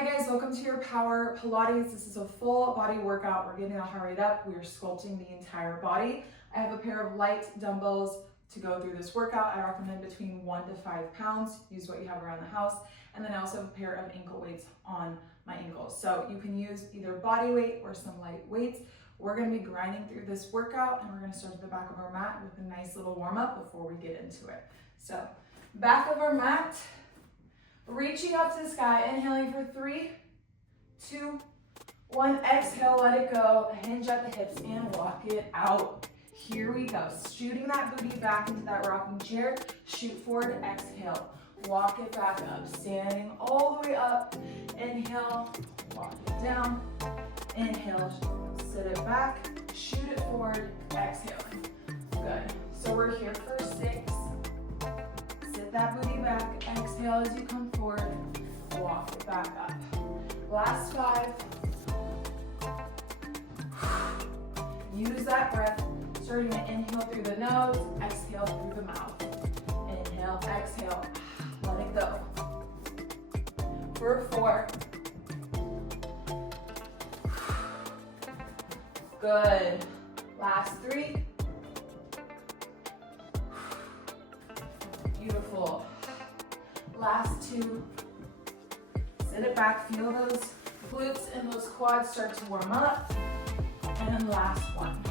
Hi guys, welcome to your Power Pilates. This is a full body workout. We're getting the heart rate up. We are sculpting the entire body. I have a pair of light dumbbells to go through this workout. I recommend between 1 to 5 pounds. Use what you have around the house. And then I also have a pair of ankle weights on my ankles. So you can use either body weight or some light weights. We're going to be grinding through this workout, and we're going to start at the back of our mat with a nice little warm up before we get into it. So back of our mat. Reaching up to the sky, inhaling for 3, 2, 1, exhale, let it go, hinge at the hips and walk it out. Here we go, shooting that booty back into that rocking chair, shoot forward, exhale, walk it back up, standing all the way up, inhale, walk it down, inhale, sit it back, shoot it forward, exhaling, good. So we're here for 6. Sit that booty back, exhale as you come forward, walk it back up. Last 5. Use that breath, starting to inhale through the nose, exhale through the mouth. Inhale, exhale, let it go. For 4. Good. Last 3. Beautiful. Last 2. Sit it back, feel those glutes and those quads start to warm up. And then last 1.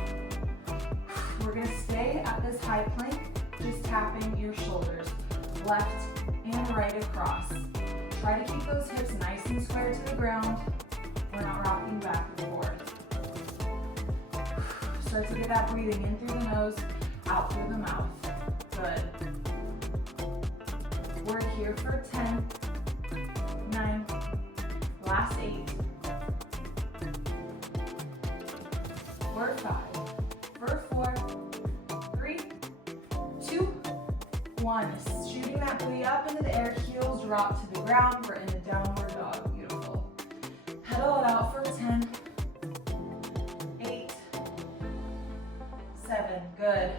We're gonna stay at this high plank, just tapping your shoulders, left and right across. Try to keep those hips nice and square to the ground. We're not rocking back and forth. Start to get that breathing in through the nose, out through the mouth. Good. We're here for 10, 9, last 8, for 5, for 4, 3, 2, 1. Shooting that booty up into the air, heels drop to the ground. We're in a downward dog, beautiful. Pedal it out for 10, 8, 7, good,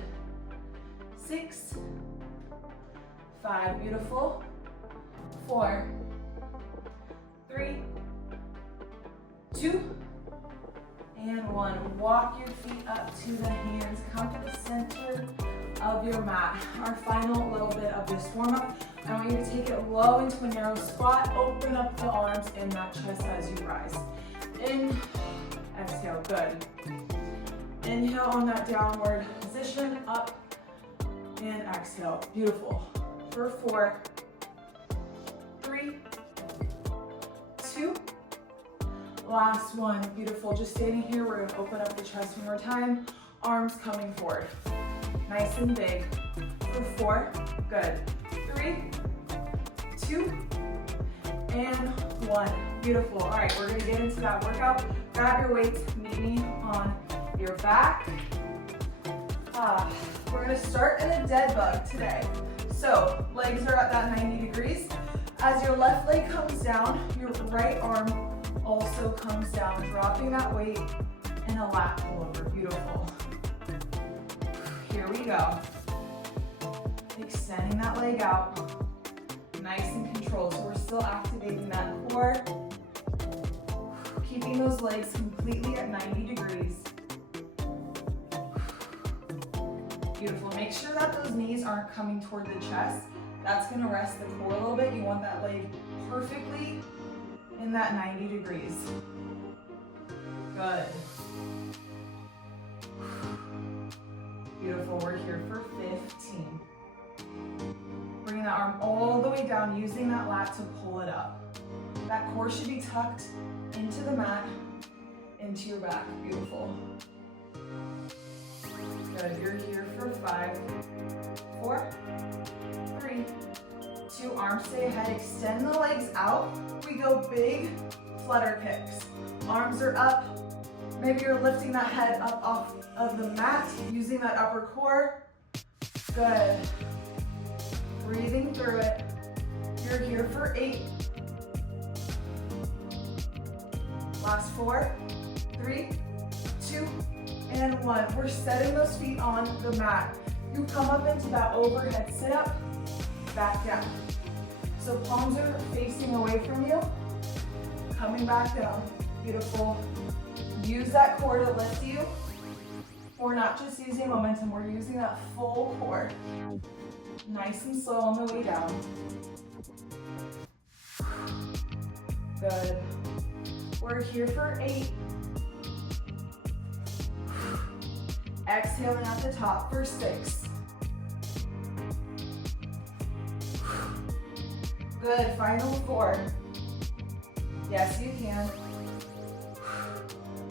6, 5, beautiful, 4, 3, 2, and 1. Walk your feet up to the hands, come to the center of your mat. Our final little bit of this warm up, I want you to take it low into a narrow squat, open up the arms in that chest as you rise. In, exhale, good. Inhale on that downward position, up, and exhale, beautiful. For 4, 3, 2, last 1, beautiful. Just standing here, we're gonna open up the chest one more time, arms coming forward, nice and big. For 4, good, 3, 2, and 1, beautiful. All right, we're gonna get into that workout. Grab your weights, meet me on your back. We're gonna start in a dead bug today. So legs are at that 90 degrees. As your left leg comes down, your right arm also comes down, dropping that weight in a lap over. Beautiful. Here we go. Extending that leg out. Nice and controlled. So we're still activating that core. Keeping those legs completely at 90 degrees. Beautiful. Make sure that those knees aren't coming toward the chest. That's going to rest the core a little bit. You want that leg perfectly in that 90 degrees. Good. Beautiful. We're here for 15. Bringing that arm all the way down, using that lat to pull it up. That core should be tucked into the mat, into your back. Beautiful. Good. You're here for 5, 4, 3, 2. Arms stay ahead. Extend the legs out. We go big flutter kicks. Arms are up. Maybe you're lifting that head up off of the mat, using that upper core. Good. Breathing through it. You're here for 8. Last 4, 3, 2, and 1. We're setting those feet on the mat. You come up into that overhead sit-up, back down. So palms are facing away from you. going back down. Beautiful. Use that core to lift you. We're not just using momentum, we're using that full core. Nice and slow on the way down. Good. We're here for 8. Exhaling at the top for 6. Good, final 4. Yes, you can.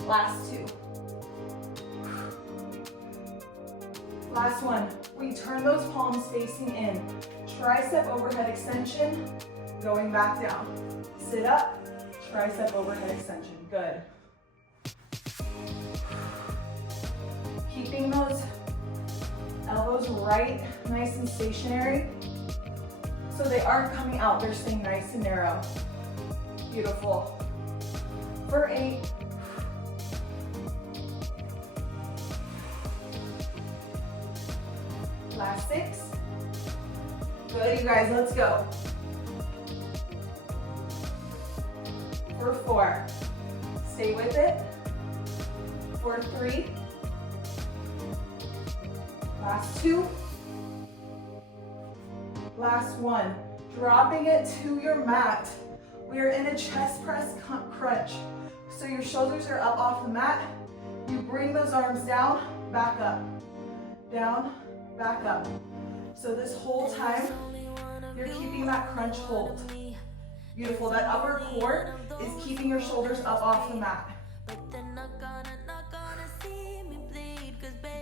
Last 2. Last one. We turn those palms facing in. Tricep overhead extension, going back down. Sit up, tricep overhead extension. Good. Keeping those elbows right, nice and stationary. So they aren't coming out, they're staying nice and narrow. Beautiful. For 8. Last 6. Good, you guys, let's go. For 4. Stay with it. For 3. Last 2. Last 1. Dropping it to your mat. We are in a chest press crunch. So your shoulders are up off the mat. You bring those arms down, back up. Down, back up. So this whole time, you're keeping that crunch hold. Beautiful. That upper core is keeping your shoulders up off the mat.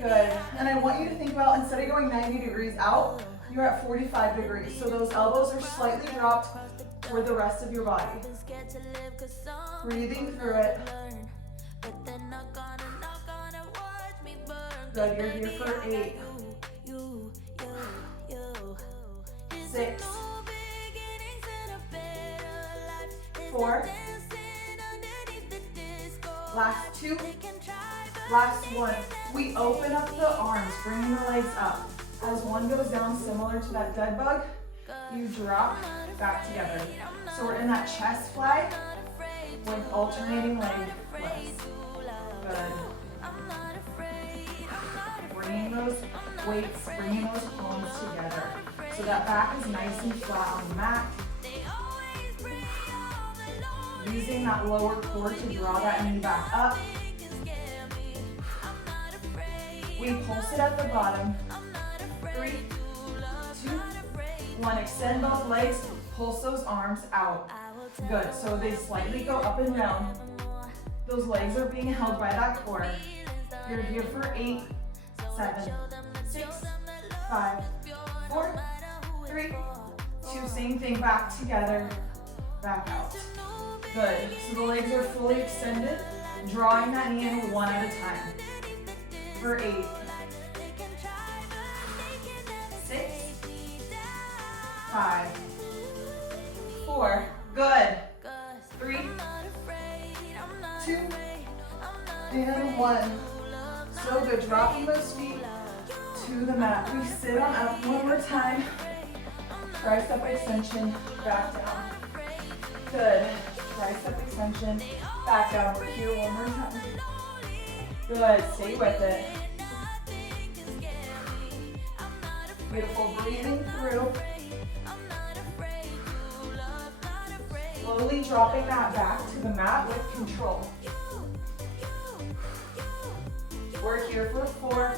Good. And I want you to think about, instead of going 90 degrees out, you're at 45 degrees. So those elbows are slightly dropped toward the rest of your body. Breathing through it. Good. You're here for 8. 6. 4. Last 2. Last 1. We open up the arms, bringing the legs up. As one goes down, similar to that dead bug, you drop back together. So we're in that chest fly with alternating leg lifts. Good. Bringing those weights, bringing those palms together. So that back is nice and flat on the mat. Using that lower core to draw that knee back up. We pulse it at the bottom. 3, 2, 1. Extend both legs, pulse those arms out. Good, so they slightly go up and down. Those legs are being held by that core. You're here for 8, 7, 6, 5, 4, 3, 2. Same thing, back together, back out. Good, so the legs are fully extended, drawing that knee in 1 at a time. For 8, 6, 5, 4, good. 3, 2, and 1. So good, dropping those feet to the mat. We sit on up one more time. Tricep extension, back down. Good, tricep extension, back down. We're here one more time. Good, stay with it. Beautiful, breathing through. Slowly dropping that back to the mat with control. We're here for 4.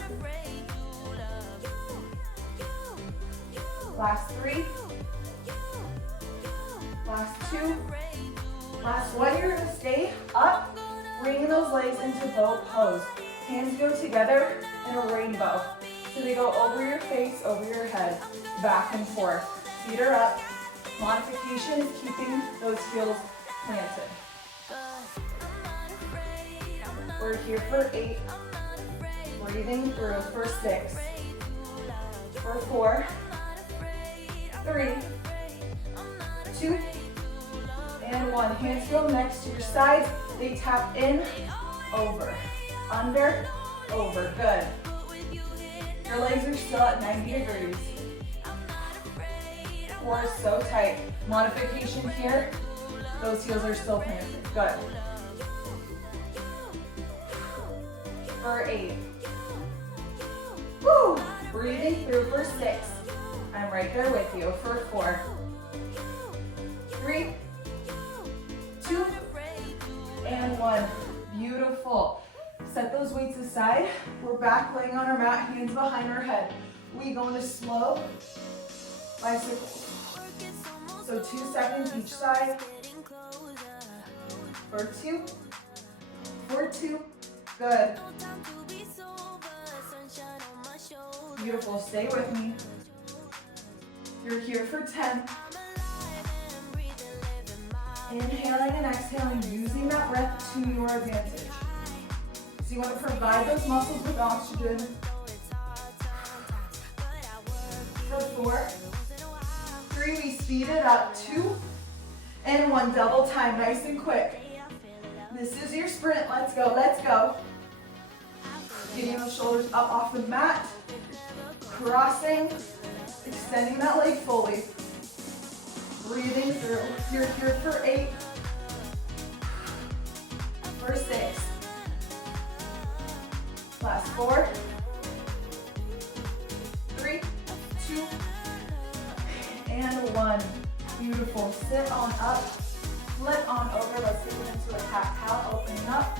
Last 3. Last 2. Last 1. You're gonna stay up, bringing those legs into bow pose. Hands go together in a rainbow. So they go over your face, over your head, back and forth. Feet are up. Modification is keeping those heels planted. We're here for 8. Breathing through for 6. For 4. 3. 2. And 1. Hands go next to your sides. They tap in, over, under, over. Good. Your legs are still at 90 degrees. Core is so tight. Modification here. Those heels are still planted. Good. For 8. Woo! Breathing through for 6. I'm right there with you. For 4. 3, 2, and 1. Beautiful. Set those weights aside. We're back laying on our mat, hands behind our head. We go into slow bicycles. So 2 seconds each side. For 2. For 2. Good. Beautiful. Stay with me. You're here for 10. Inhaling and exhaling, using that breath to your advantage. So you want to provide those muscles with oxygen. For 4, 3, we speed it up. 2, and 1. Double time, nice and quick. This is your sprint. Let's go, let's go. Getting those shoulders up off the mat. Crossing, extending that leg fully. Breathing through. You're here for 8. For 6. Last 4. 3, 2, and 1. Beautiful. Sit on up. Flip on over. Let's take it into a cat-cow. Opening up.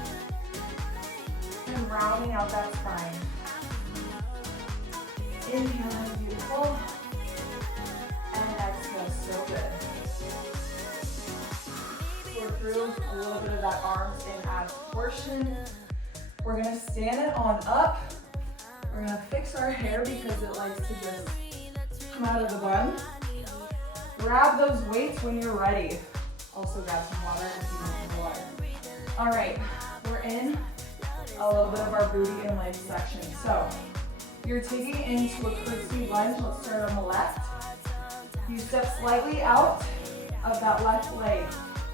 And rounding out that spine. Inhale, beautiful. And exhale, so good. We're through a little bit of that arms in abs portion. We're gonna stand it on up. We're gonna fix our hair because it likes to just come out of the bun. Grab those weights when you're ready. Also grab some water if you need some water. All right, we're in a little bit of our booty and leg section. So you're taking it into a curtsy lunge. Let's start on the left. You step slightly out of that left leg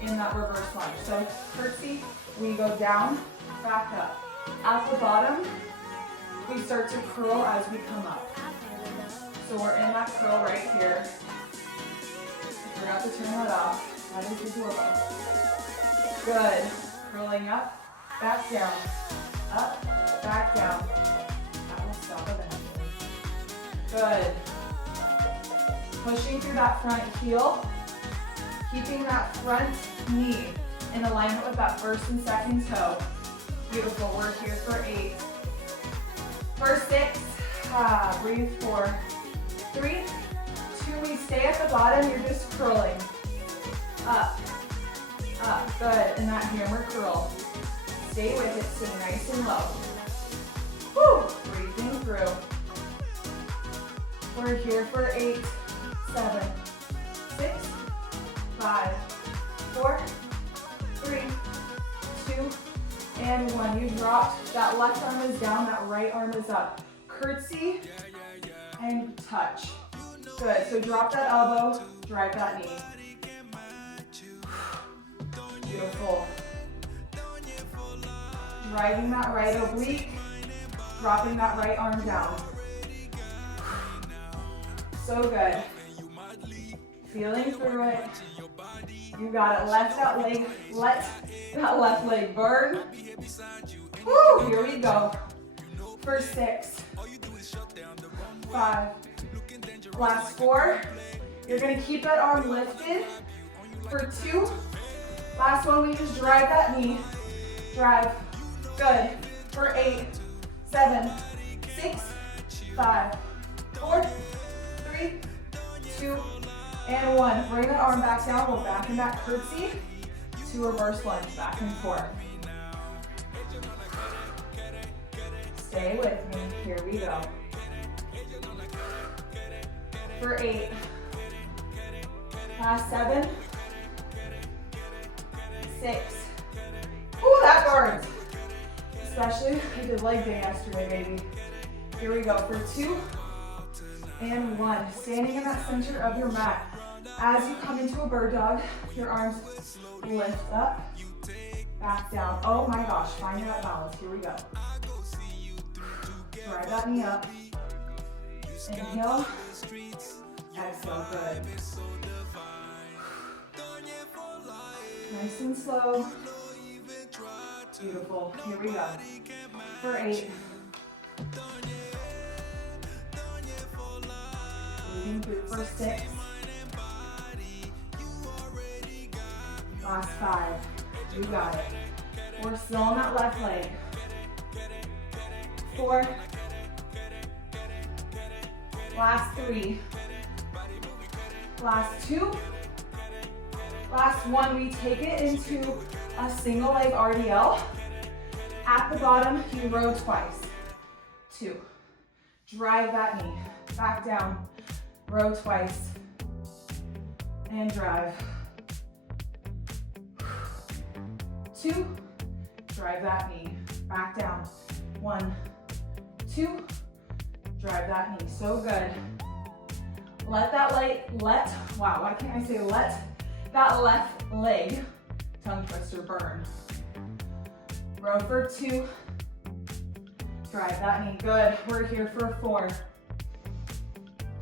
in that reverse lunge. So curtsy, we go down, back up. At the bottom, we start to curl as we come up. So we're in that curl right here. I forgot to turn that off. That is the doorbell. Good. Curling up, back down, up, back down. That will stop eventually. Good. Pushing through that front heel, keeping that front knee in alignment with that first and second toe. Beautiful. We're here for 8. For 6. Breathe. 4, 3, 2. We stay at the bottom. You're just curling. Up. Up. Good. And that hammer curl. Stay with it. Stay nice and low. Woo. Breathing through. We're here for 8, 7, 6, 5, 4, 3, 2, and 1. You dropped. That left arm is down. That right arm is up. Curtsy and touch. Good. So drop that elbow. Drive that knee. Beautiful. Driving that right oblique. Dropping that right arm down. So good. Feeling through it. You got it. Let that left leg burn. Woo, here we go. For 6, 5, last 4. You're gonna keep that arm lifted. For 2, last one, we just drive that knee. Drive. Good. For 8, 7, 6, 5, 4, 3, 2, and 1. Bring that arm back down. We'll back in that curtsy to reverse lunge, back and forth. Stay with me. Here we go. For 8. Last 7. 6. Ooh, that burns. Especially, I did leg day yesterday, baby. Here we go. For 2 and 1. Standing in that center of your mat. As you come into a bird dog, your arms lift up, back down. Oh my gosh, find that balance. Here we go. Drive that knee up. Inhale. Exhale. Good. Nice and slow. Beautiful. Here we go. For 8. Moving through for 6. Last 5. You got it. We're still on that left leg. 4. Last 3. Last 2. Last 1, we take it into a single leg RDL. At the bottom, you row twice. 2. Drive that knee. Back down. Row twice. And drive. 2. Drive that knee. Back down. 1, 2. Drive that knee. So good. Let that wow, why can't I say let that left leg, tongue twister, burn. Row for 2. Drive that knee. Good. We're here for 4.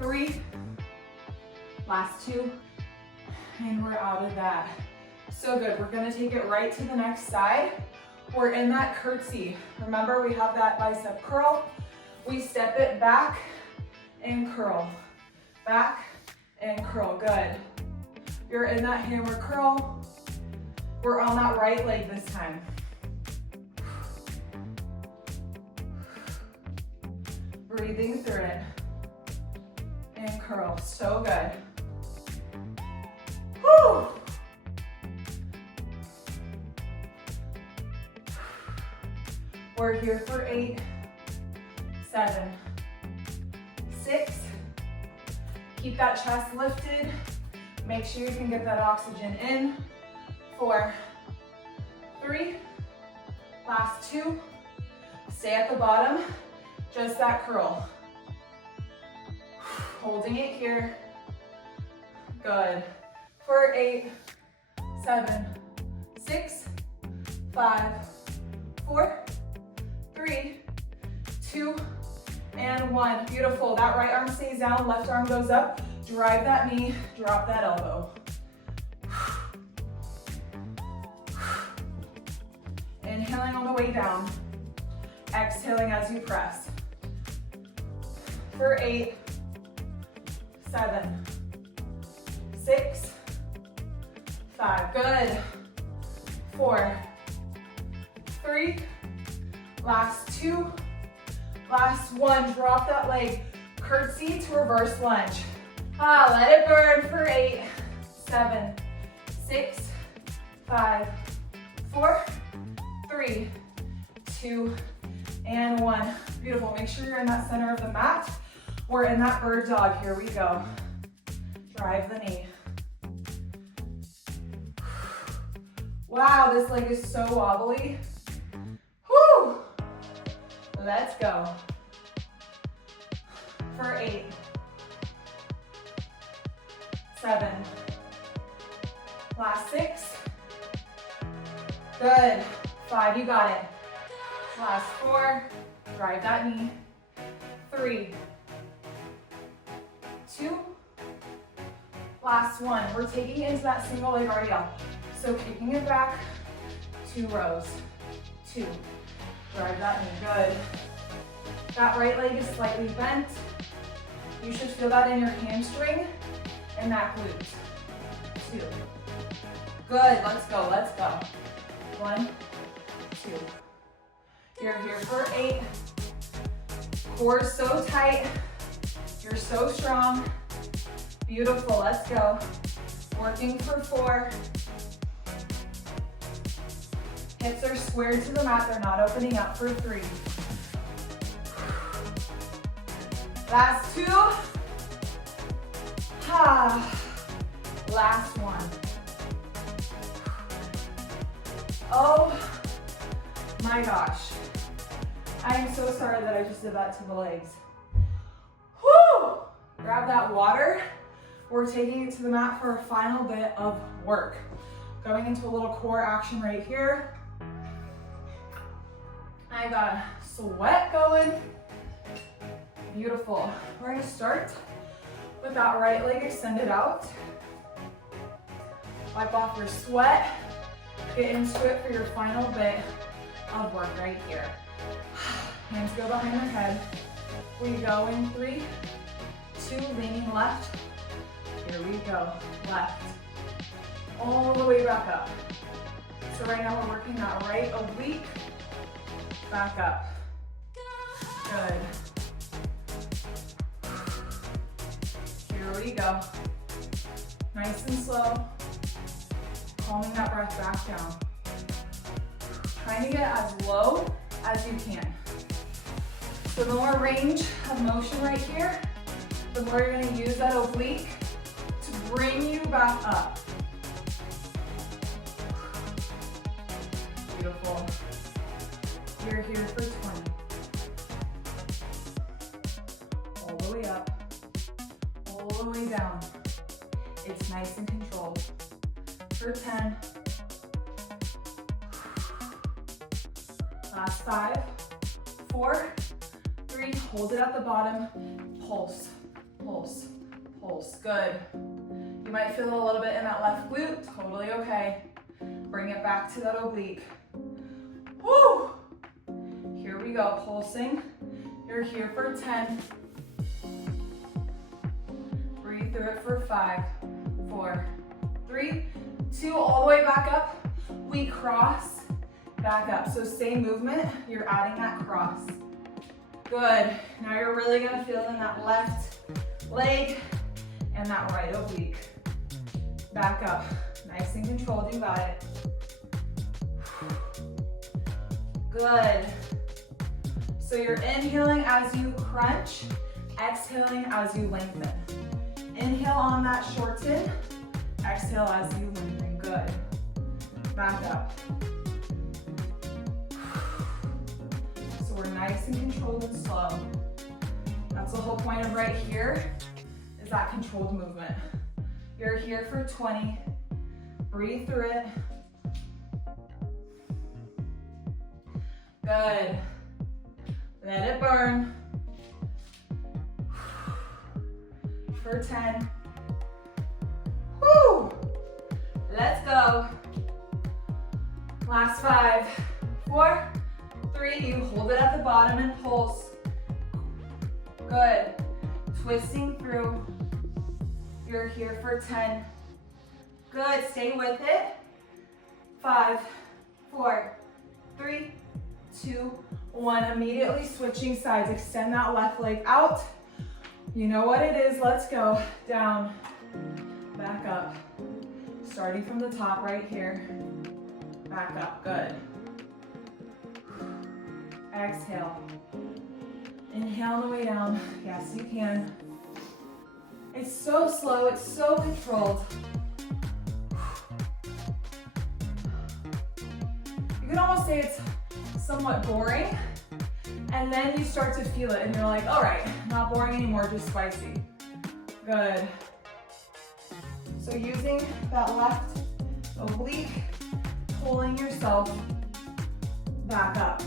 3. Last 2. And we're out of that. So good. We're going to take it right to the next side. We're in that curtsy. Remember, we have that bicep curl. We step it back and curl. Back and curl. Good. You're in that hammer curl. We're on that right leg this time. Breathing through it. And curl. So good. Woo! We're here for 8, 7, 6. Keep that chest lifted. Make sure you can get that oxygen in. 4, 3, last 2. Stay at the bottom, just that curl. Holding it here. Good. For 8, 7, 6, 5, 4, 3, 2, and 1. Beautiful. That right arm stays down, left arm goes up. Drive that knee, drop that elbow. Inhaling on the way down. Exhaling as you press. For 8, 7, 6, 5. Good. 4, 3, last 2, last 1. Drop that leg. Curtsy to reverse lunge. Let it burn for 8, 7, 6, 5, 4, 3, 2, and 1. Beautiful. Make sure you're in that center of the mat. We're in that bird dog. Here we go. Drive the knee. Wow, this leg is so wobbly. Whew. Let's go. For 8, 7, last 6. Good. 5, you got it. Last 4, drive that knee. 3, 2, last 1. We're taking it into that single leg RDL. So kicking it back, 2 rows. 2, drive that knee. Good. That right leg is slightly bent. You should feel that in your hamstring and that glute. 2. Good, let's go, let's go. 1, 2. You're here for 8. Core so tight. You're so strong. Beautiful, let's go. Working for 4. Hips are squared to the mat, they're not opening up for 3. Last 2. Last 1. Oh my gosh. I am so sorry that I just did that to the legs. Whew! Grab that water. We're taking it to the mat for a final bit of work. Going into a little core action right here. I got a sweat going. Beautiful. We're gonna start with that right leg extended out. Wipe off your sweat. Get into it for your final bit of work right here. Hands go behind the head. We go in 3, 2, leaning left. Here we go, left. All the way back up. So right now we're working that right oblique, back up. Good. Here we go. Nice and slow. Calming that breath back down. Trying to get as low as you can. So the more range of motion right here, the more you're gonna use that oblique to bring you back up. Beautiful. You're here for 20. All the way up, all the way down. It's nice and controlled. For 10. Last 5, 4, 3, hold it at the bottom, pulse, pulse, pulse, good. You might feel a little bit in that left glute, totally okay. Bring it back to that oblique. Woo! Here we go, pulsing. You're here for 10. Breathe through it for 5, 4, 3, 2, all the way back up. We cross, back up. So same movement, you're adding that cross. Good. Now you're really gonna feel in that left leg and that right oblique. Back up. Nice and controlled, you got it. Good. So you're inhaling as you crunch, exhaling as you lengthen. Inhale on that shorten, exhale as you lengthen. Good. Back up. So we're nice and controlled and slow. That's the whole point of right here, is that controlled movement. You're here for 20. Breathe through it. Good. Let it burn. For 10. Woo! Let's go. Last 5, 4, 3. You hold it at the bottom and pulse. Good. Twisting through. You're here for 10. Good. Stay with it. 5, 4, 3, 2, 1. Immediately switching sides. Extend that left leg out. You know what it is. Let's go. Down. Back up. Starting from the top right here. Back up. Good. Exhale. Inhale on the way down. Yes, you can. It's so slow. It's so controlled. You can almost say it's somewhat boring, and then you start to feel it, and you're like, all right, not boring anymore, just spicy. Good. So using that left oblique, pulling yourself back up.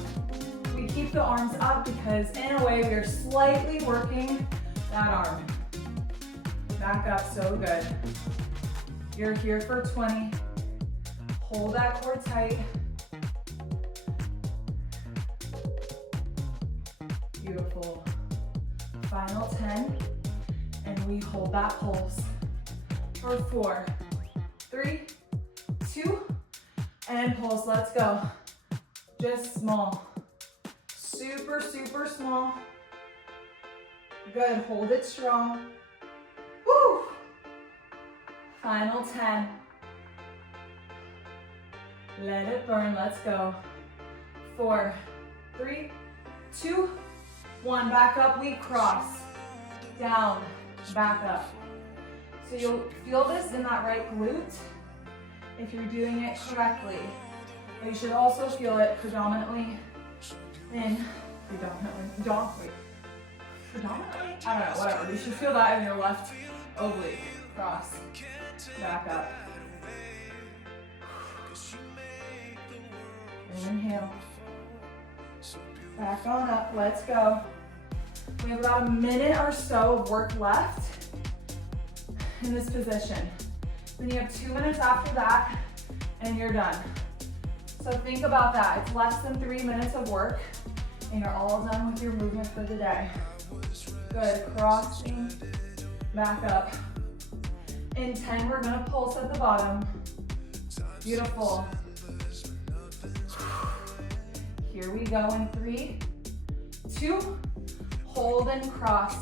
We keep the arms up because in a way we are slightly working that arm. Back up, so good. You're here for 20. Hold that core tight. Beautiful. Final 10, and we hold that pulse for 4, 3, 2, and pulse. Let's go. Just small. Super, super small. Good. Hold it strong. Woo! Final 10. Let it burn. Let's go. 4, 3, 2, 1. Back up. We cross. Down. Back up. So you'll feel this in that right glute if you're doing it correctly. But you should also feel it predominantly in, predominantly? I don't know, whatever. You should feel that in your left oblique. Cross. Back up. Inhale. Back on up. Let's go. We have about a minute or so of work left in this position. Then you have 2 minutes after that, and you're done. So think about that. It's less than 3 minutes of work and you're all done with your movement for the day. Good, crossing back up. In 10, we're gonna pulse at the bottom. Beautiful. Here we go in 3, 2, hold and cross.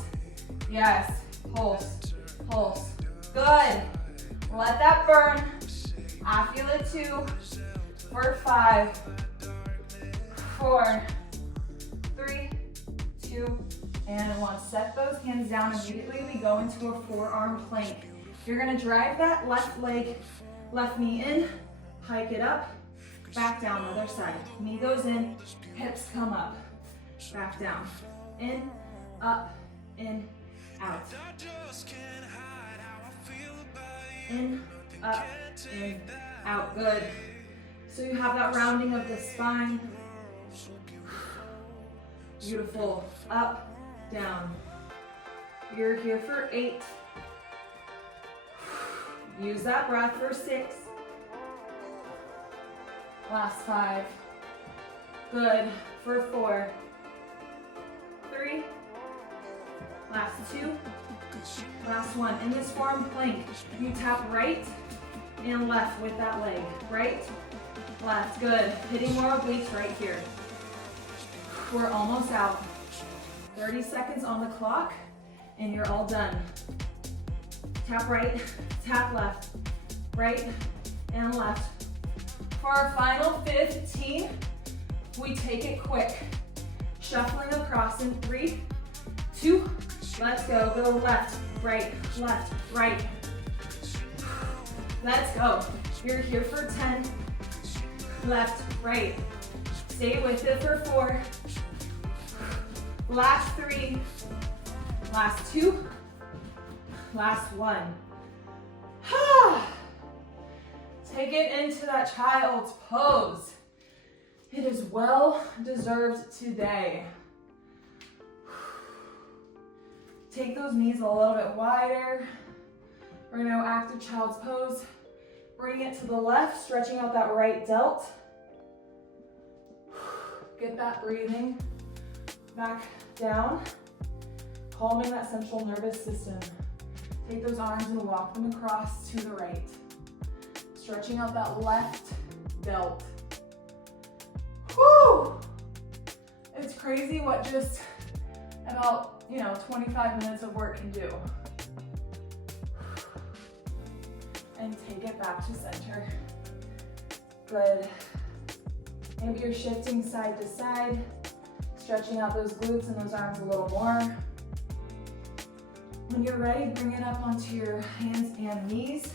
Yes, pulse, pulse. Good. Let that burn. I feel it too. For 5, 4, 3, 2, and 1. Set those hands down immediately. We go into a forearm plank. You're gonna drive that left leg, left knee in, hike it up, back down, other side. Knee goes in, hips come up, back down, in, up, in, out. In, up, in, out. Good. So you have that rounding of the spine. Beautiful. Up, down. You're here for 8. Use that breath for 6. Last 5. Good. For 4. 3. Last 2. Last 1. In this forearm plank, you tap right and left with that leg. Right, left. Good. Hitting more obliques right here. We're almost out. 30 seconds on the clock and you're all done. Tap right, tap left, right and left. For our final 15, we take it quick. Shuffling across in 3, 2, let's go. Go left, right, right. Let's go. You're here for 10. Left, right. Stay with it for 4. Last 3. Last 2. Last 1. Take it into that child's pose. It is well deserved today. Take those knees a little bit wider. We're gonna go active child's pose. Bring it to the left, stretching out that right delt. Get that breathing back down, calming that central nervous system. Take those arms and walk them across to the right. Stretching out that left delt. Whew! It's crazy what just about, 25 minutes of work can do. And take it back to center. Good. Maybe you're shifting side to side, stretching out those glutes and those arms a little more. When you're ready, bring it up onto your hands and knees.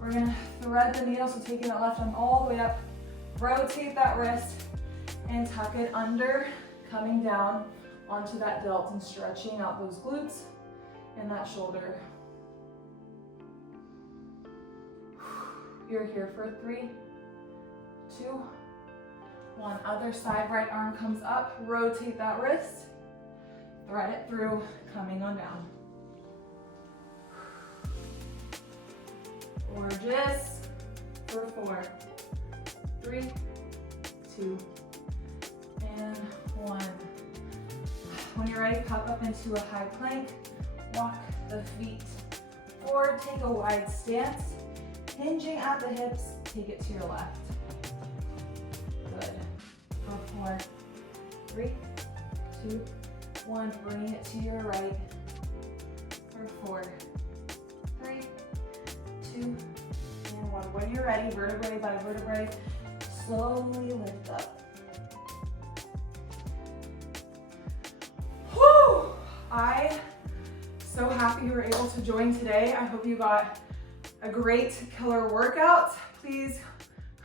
We're gonna thread the needle, so taking that left arm all the way up, rotate that wrist and tuck it under, coming down onto that delt and stretching out those glutes and that shoulder. You're here for 3, 2, 1. Other side, right arm comes up, rotate that wrist, thread it through, coming on down. Gorgeous. For 4, 3, 2, and 1. When you're ready, pop up into a high plank, walk the feet forward, take a wide stance, hinging at the hips, take it to your left. Good. For 4, 3, 2, 1. Bring it to your right. For 4, 3, 2, and 1. When you're ready, vertebrae by vertebrae, slowly lift up. Whew! I'm so happy you were able to join today. I hope you got a great killer workout. Please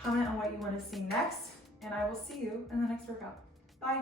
comment on what you want to see next, and I will see you in the next workout. Bye.